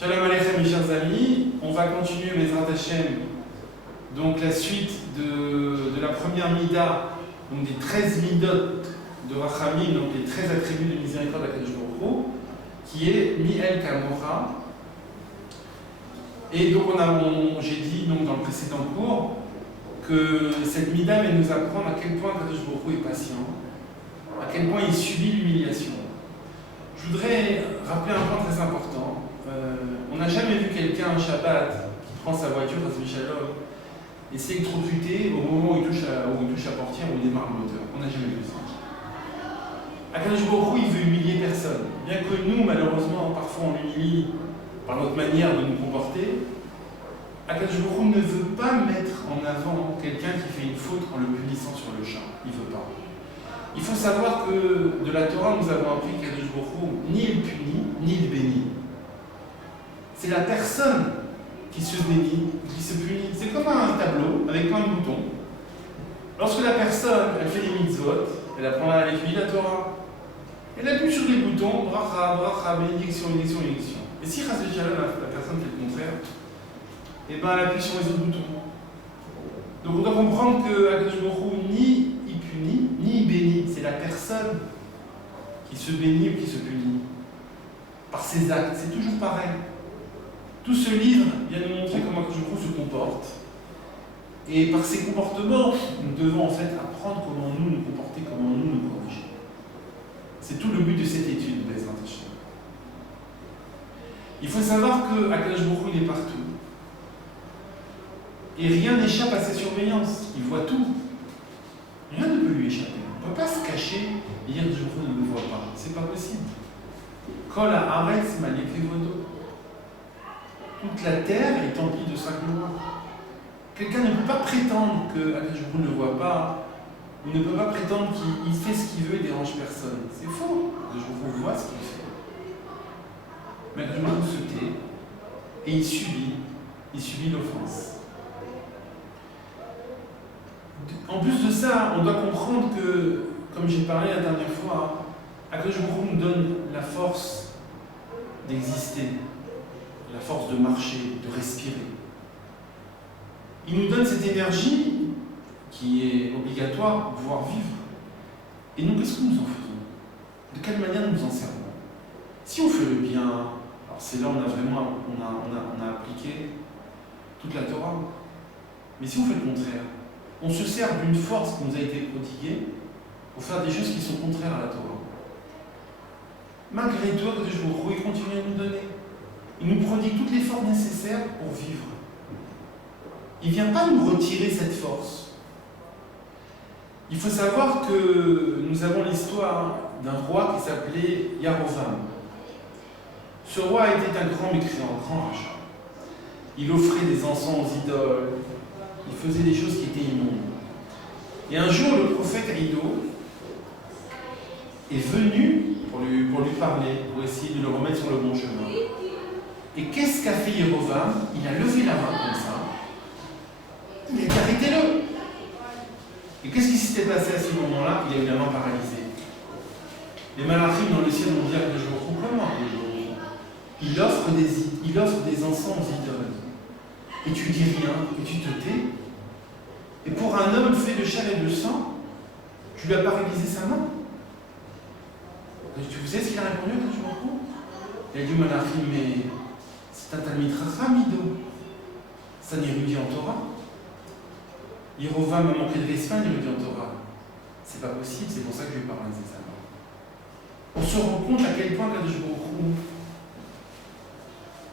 Shalom Aleichem, mes chers amis, on va continuer Bezrat Hashem, donc la suite de la première Mida, donc des 13 Midot de Rachamim, donc les 13 attributs de miséricorde d'Akadosh Baruch Hu, qui est Mi-El Kamocha. Et donc j'ai dit donc, dans le précédent cours que cette Mida va nous apprendre à quel point Akadosh Baruch Hu est patient, à quel point il subit l'humiliation. Je voudrais rappeler un point très important. On n'a jamais vu quelqu'un un Shabbat qui prend sa voiture à Shalom, essayer de trop chuter au moment où il touche la portière ou il démarre le moteur. On n'a jamais vu ça. Akadosh Baruch Hu, il veut humilier personne. Bien que nous, malheureusement, parfois on l'humilie par notre manière de nous comporter, Akadosh Baruch Hu ne veut pas mettre en avant quelqu'un qui fait une faute en le punissant sur le champ. Il ne veut pas. Il faut savoir que de la Torah, nous avons appris qu'Akadosh Baruch Hu ni il punit, ni il bénit. C'est la personne qui se bénit, qui se punit. C'est comme un tableau avec plein de boutons. Lorsque la personne, elle fait des mitzvot, elle apprend à l'étudier la Torah. Elle appuie sur les boutons, bracha, bracha, bénédiction, bénédiction, bénédiction. Et si la personne fait le contraire, eh ben elle appuie sur les autres boutons. Donc on doit comprendre que Akadosh Baruch Hu ni il punit, ni il bénit. C'est la personne qui se bénit ou qui se punit. Par ses actes, c'est toujours pareil. Tout ce livre vient nous montrer comment Akadosh Baruch Hu se comporte. Et par ses comportements, nous devons en fait apprendre comment nous comporter, comment nous corriger. C'est tout le but de cette étude de Bezrat Hashem. Il faut savoir que Akadosh Baruch Hu est partout. Et rien n'échappe à sa surveillance. Il voit tout. Rien ne peut lui échapper. On ne peut pas se cacher et dire que Akadosh Baruch Hu ne le voit pas. C'est pas possible. Kol haaretz malé kevodo. Toute la terre est emplie de sa gloire. Quelqu'un ne peut pas prétendre que Akadosh Baruch Hu ne le voit pas, ou ne peut pas prétendre qu'il fait ce qu'il veut et dérange personne. C'est faux. Akadosh Baruch Hu voit ce qu'il fait. Mais Akadosh Baruch Hu se tait et il subit l'offense. En plus de ça, on doit comprendre que, comme j'ai parlé la dernière fois, Akadosh Baruch Hu nous donne la force d'exister, la force de marcher, de respirer. Il nous donne cette énergie qui est obligatoire pour pouvoir vivre. Et nous, qu'est-ce que nous en faisons? De quelle manière nous en servons? Si on fait le bien, alors c'est là où on a appliqué toute la Torah. Mais si on fait le contraire, on se sert d'une force qui nous a été prodiguée pour faire des choses qui sont contraires à la Torah. Malgré tout, Akadosh Baruch Hu, il continue à nous donner. Il nous prodigue toutes les forces nécessaires pour vivre. Il ne vient pas nous retirer cette force. Il faut savoir que nous avons l'histoire d'un roi qui s'appelait Yarovam. Ce roi était un grand mécréant, un grand rachat. Il offrait des encens aux idoles, il faisait des choses qui étaient immondes. Et un jour, le prophète Ido est venu pour lui parler, pour essayer de le remettre sur le bon chemin. Et qu'est-ce qu'a fait Yarovam? Il a levé la main comme ça. Il a dit arrêtez-le. Et qu'est-ce qui s'était passé à ce moment-là? Il a eu la main paralysée. Les malachim dans le ciel vont dire que je me comprends comment il offre des encens aux idoles. Et tu dis rien, et tu te tais. Et pour un homme fait de chair et de sang, tu lui as paralysé sa main. Vous savez ce qu'il a répondu quand tu m'entends? Il a dit malachim, mais c'est un talmid chacham, Ido. C'est un érudit en Torah. Yarovam a manqué de respect, un érudit en Torah. C'est pas possible, c'est pour ça que je lui ai paralysé sa main. On se rend compte à quel point Akadosh Baruch Hu,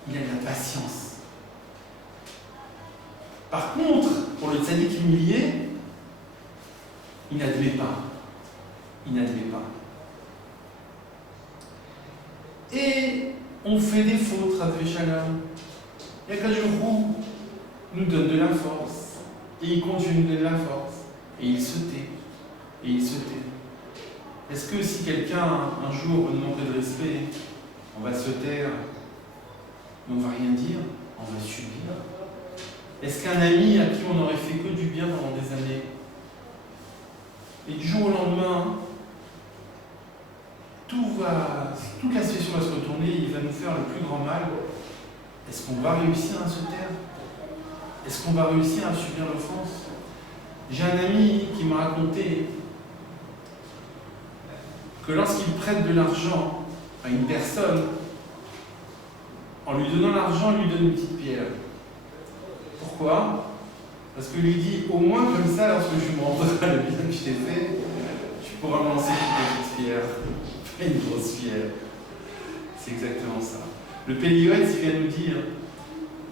il a de la patience. Par contre, pour le tzaddik humilié, il n'admet pas. Il n'admet pas. Et on fait des fautes, Radvé Shalom. Et Akadosh Baruch Hu nous donne de la force. Et il continue de donner de la force. Et il se tait. Et il se tait. Est-ce que si quelqu'un, un jour, nous manque de respect, on va se taire, mais on ne va rien dire, on va subir? Est-ce qu'un ami à qui on n'aurait fait que du bien pendant des années, et du jour au lendemain, toute la situation va se retourner, il va nous faire le plus grand mal, est-ce qu'on va réussir à se taire? Est-ce qu'on va réussir à subir l'offense? J'ai un ami qui m'a raconté que lorsqu'il prête de l'argent à une personne, en lui donnant l'argent, il lui donne une petite pierre. Pourquoi? Parce que lui dit, au moins comme ça, lorsque je me rendrai le bien que je t'ai fait, tu pourras me lancer une petite pierre, pas une grosse pierre. C'est exactement ça. Le Péliouette, il vient nous dire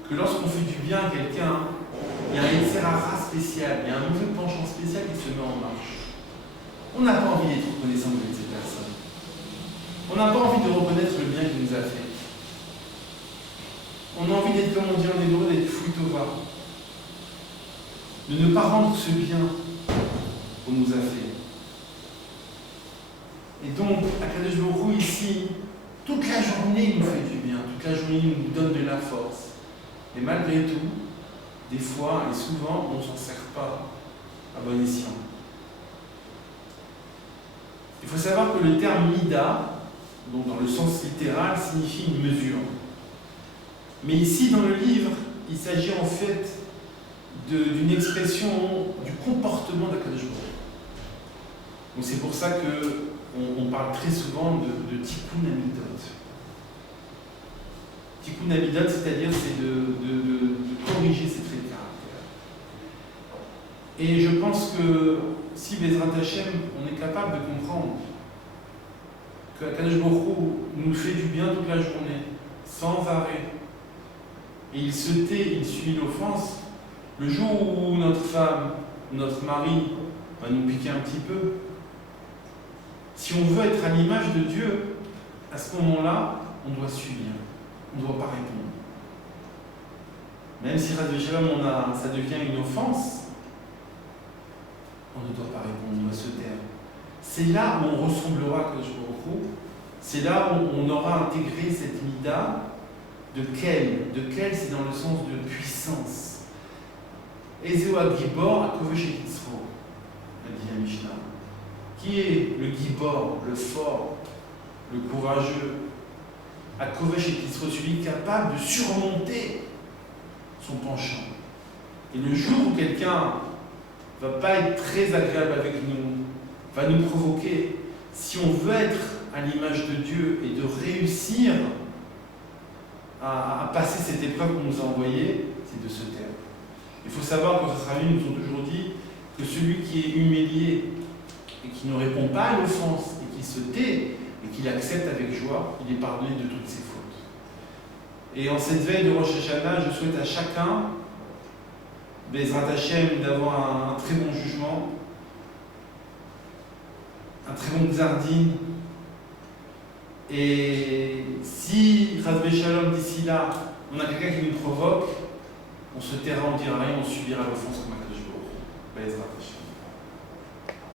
que lorsqu'on fait du bien à quelqu'un, il y a un Yetzirah spécial, il y a un mauvais penchant spécial qui se met en marche. On n'a pas envie d'être reconnaissant de cette personne. On n'a pas envie de reconnaître le bien qu'il nous a fait. On a envie d'être, comme on dit en hébreu, d'être fouitova. De ne pas rendre ce bien qu'on nous a fait. Et donc, Akadosh Baruch Hu, ici, toute la journée, il nous fait du bien. Toute la journée, il nous donne de la force. Mais malgré tout, des fois, et souvent, on ne s'en sert pas à bon escient. Il faut savoir que le terme mida, donc dans le sens littéral, signifie une mesure. Mais ici, dans le livre, il s'agit en fait d'une expression du comportement d'Akadosh Baruch Hu. Donc c'est pour ça qu'on parle très souvent de tikkun amidot. Tikkun amidot, c'est-à-dire c'est de corriger ses traits de caractère. Et je pense que si Bezrat Hashem, on est capable de comprendre que Akadosh Baruch Hu nous fait du bien toute la journée, sans arrêt, et il se tait, il suit l'offense, le jour où notre femme, notre mari va nous piquer un petit peu, si on veut être à l'image de Dieu, à ce moment-là, on doit subir, on ne doit pas répondre. Même si ça devient une offense, on ne doit pas répondre, on doit se taire. C'est là où on ressemblera à Akadosh Baruch Hu, c'est là où on aura intégré cette mida de quel, c'est dans le sens de puissance. Ezeu Gibor à Kovesh et Kitzro, a dit la Mishnah. Qui est le Gibor, le fort, le courageux, à Kovesh et Kitzro, celui capable de surmonter son penchant. Et le jour où quelqu'un ne va pas être très agréable avec nous, va nous provoquer, si on veut être à l'image de Dieu et de réussir à passer cette épreuve qu'on nous a envoyée, c'est de se taire. Il faut savoir que les Chachamim nous ont toujours dit que celui qui est humilié et qui ne répond pas à l'offense et qui se tait et qui l'accepte avec joie, il est pardonné de toutes ses fautes. Et en cette veille de Rosh Hashanah, je souhaite à chacun, Bezrat Hashem, d'avoir un très bon jugement, un très bon xardin. Et si, Chas Shalom, d'ici là, on a quelqu'un qui nous provoque, on se taira, on dira rien, on subira l'offense comme Akadosh Baruch Hu. Bezrat Hashem.